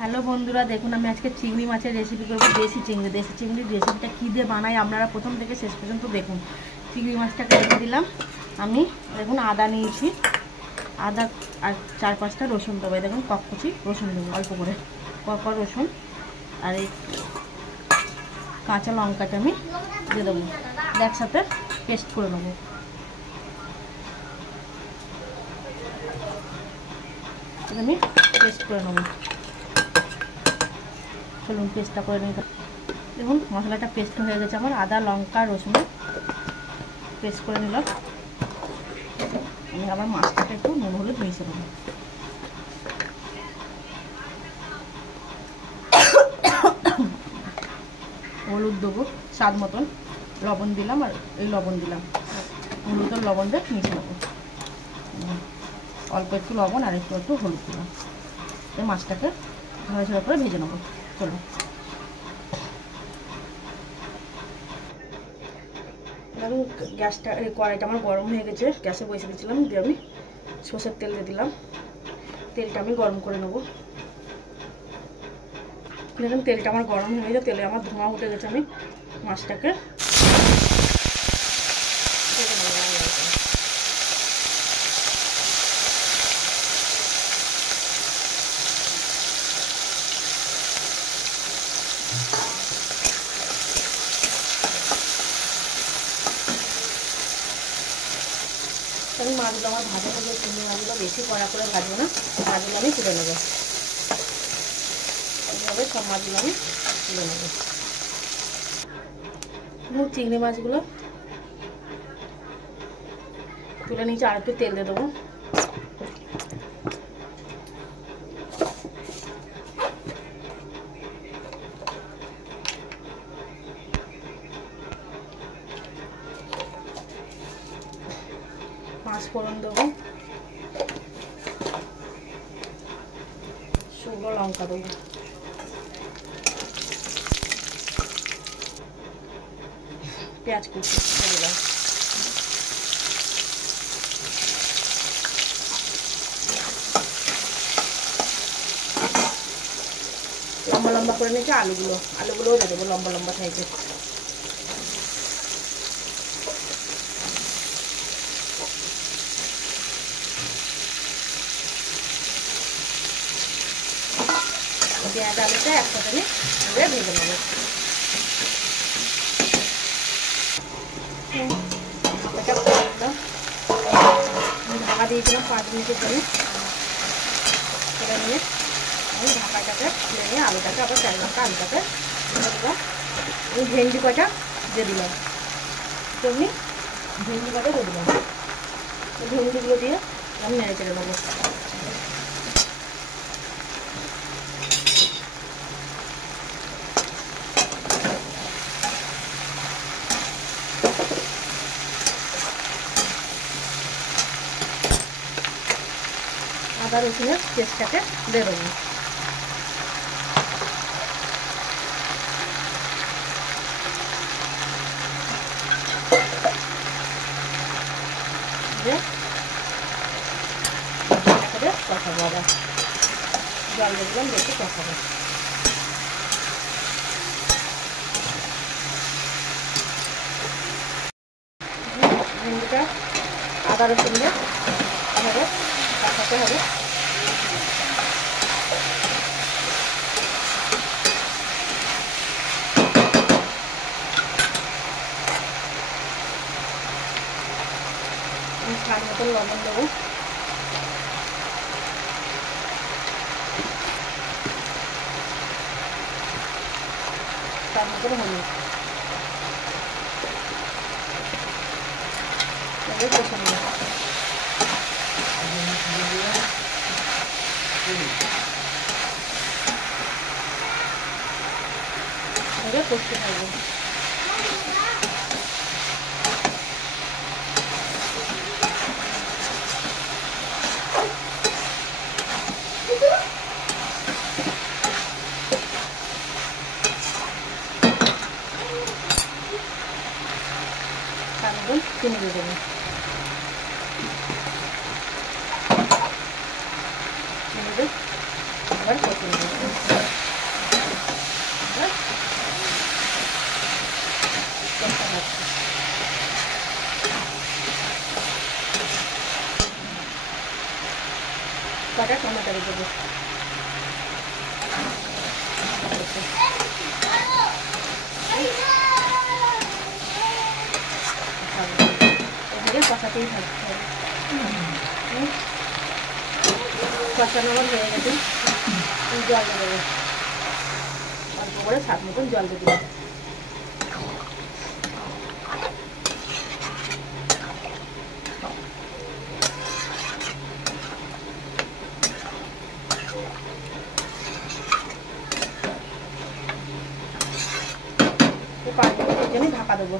Hello বন্ধুরা, দেখুন আমি আজকে চিংড়ি মাছের রেসিপি করব। দেশি চিংড়ির রেসিপিটা কী দিয়ে বানাই আপনারা প্রথম থেকে শেষ পর্যন্ত দেখুন। চিংড়ি মাছটাকে রেখে দিলাম। আমি দেখুন আদা নিয়েছি, আদা আর 4-5টা রসুন দেবো। দেখুন কচি রসুন দেবো অল্প করে, ক রসুন আর এই কাঁচা লঙ্কাটা আমি দিয়ে দেবো, একসাথে পেস্ট করে নেবো। আমি পেস্ট করে নেবো, চলুন পেস্টটা করে নিই। দেখুন মশলাটা পেস্ট হয়ে গেছে আমার, আদা লঙ্কা রসুন পেস্ট করে নিলাম। আমি আবার মাছটাকে একটু নুন হলুদ মিশিয়ে নেব। হলুদ দেবো স্বাদ মতন, লবণ দিলাম আর এই লবণ দিলাম, হলুদ আর লবণ দিয়ে মিশিয়ে নেবো। অল্প একটু লবণ আর একটু হলুদ দিলাম। এই মাছটাকে ঝরা করে ভেজে নেবো। চলো দেখুন গ্যাসটা কড়াইটা আমার গরম হয়ে গেছে, গ্যাসে বসে দিয়েছিলাম। দিয়ে আমি সর্ষের তেল দিয়ে দিলাম। তেলটা আমি গরম করে নেবো। দেখুন তেলটা আমার গরম হয়ে গেছে, তেলে আমার ধোঁয়া উঠে গেছে। আমি মাছটাকে আমি মাছগুলো আমার ভাজা করবো। চিংড়ি মাছগুলো বেশি কড়া করে ভাজবো না, মাছগুলো আমি তুলে নেবো। এইভাবে সব মাছগুলো আমি তুলে নেবো। চিংড়ি মাছগুলো তুলে নিচে আর একটু তেল দিয়ে দেবো। পাঁচ ফোড়ন দেবো, শুকনো লঙ্কা দেবো, পেঁয়াজ কুচি দিয়ে দিলাম। লম্বা লম্বা করে নিয়েছি আলুগুলোও দিয়ে দেবো লম্বা লম্বা সাইজের। পেঁয়াজ আলুটা একসাথে আমি ভেজে নেবো। ঢাকা দিয়েছিলাম 5 মিনিটের জন্য। সেটা নিয়ে আমি ঢাকাটাকে খুলে নিয়ে আলুটাকে আবার আলুটাকে দিলাম। আমি ভেন্ডি কটা দিয়ে দিলাম, তেমনি ভেন্ডি কটা দিয়ে দিলাম। ভেন্ডিগুলো দিয়ে আমি নেড়ে চেড়ে নেবো। আদা রসুনের পেস্টটাকে দিয়ে দেবো। কষাবো, আবার জল দিয়ে দিলাম, দেখে কষাবো। ভেন্ডিটা আদা রসুন দিয়ে এভাবে কষাতে হবে। স্বাদ মতন লবণ দেবো, স্বাদ মতন হলুদ, কষে নেব। কষতে থাকবো। তারপর চিনি দিয়ে দেবো। চিনি দিয়ে আবার কটা টমেটো দেবো, কষাতেই থাকতে হবে। কষানো আমার হয়ে গেছে, জল দিয়ে দেবো, অল্প করে স্বাদ মতন জল দিয়ে দেবো। পাঁচ মিনিটের জন্য ঢাকা দেবো।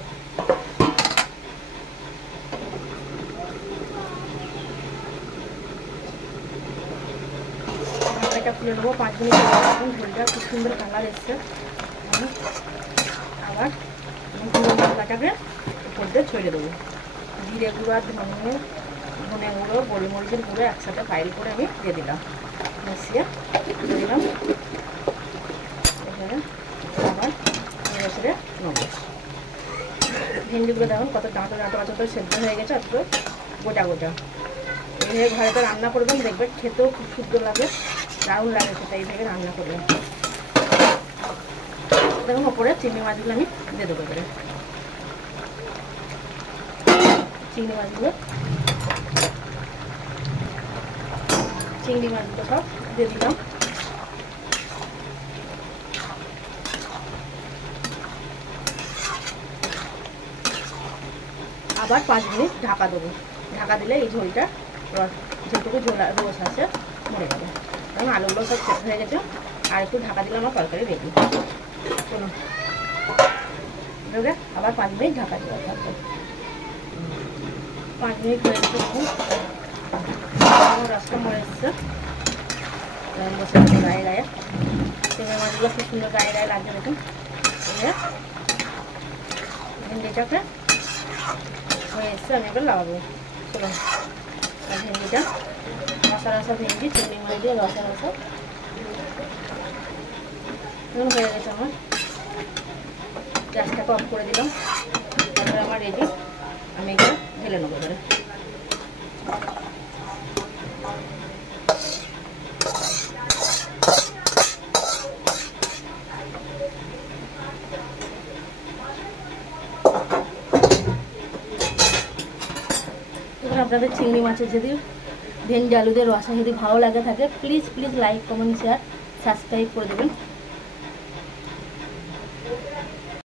ঢাকাটা খুলে নেবো 5 মিনিট। ঝোলটা খুব সুন্দর কালার এসছে। আবার গুঁড়ো মশলাটাকে উপর দিয়ে ছড়িয়ে দেবো। জিরে গুঁড়ো আর ধনে গুঁড়ো, গোলমরিচের গুঁড়ো একসাথে ফাইল করে আমি দিয়ে দিলাম, মিশিয়ে দিয়ে দিলাম। এখানে আবার নেড়ে ছেড়ে নেবো। ভেন্ডিগুলো দেখুন কত ডাঁটো ডাঁটো আছে, তো সেদ্ধ হয়ে গেছে, অত গোটা গোটা। এইভাবে ঘরেতে রান্না করবেন, দেখবেন খেতেও খুব সুন্দর লাগে, দারুণ লাগে খেতে। এইভাবে রান্না করবেন। দেখুন ওপরে চিংড়ি মাছগুলো আমি দিয়ে দেবো। এবারে চিংড়ি মাছগুলো সব দিয়ে দিলাম। আবার 5 মিনিট ঢাকা দেবো। ঢাকা দিলে এই ঝোলটা যেটুকু রস আছে মরে যাবে। কারণ আলুগুলো সব সেদ্ধ হয়ে গেছে, আর একটু ঢাকা দিলে আমার তরকারি রেডি। চলুন আবার 5 মিনিট ঢাকা দেওয়া থাকবে। 5 মিনিট হয়ে গেছে, রসটা মরে এসছে, বসে গেছে গায়ে গায়ে। চিংড়ি মাছগুলো খুব সুন্দর গায়ে গায়ে লাগছে দেখুন। ভেন্ডিটাকে হয়ে এসছে, আমি এবার লাগাবো। চলুন ভেন্ডিটা রসা রসা ভেন্ডি, চিংড়ি মাছ দিয়ে রসা রসা এখন হয়ে গেছে আমার। গ্যাসটাকে অফ করে দিলাম, তারপরে আমার রেডি। আমি এগুলো ঢেলে নেবো এবারে। আপনাদের চিংড়ি মাছের যদি ভেন্ডি আলু দিয়ে রসা যদি ভালো লাগে থাকে, please like comment share subscribe করে দেবেন।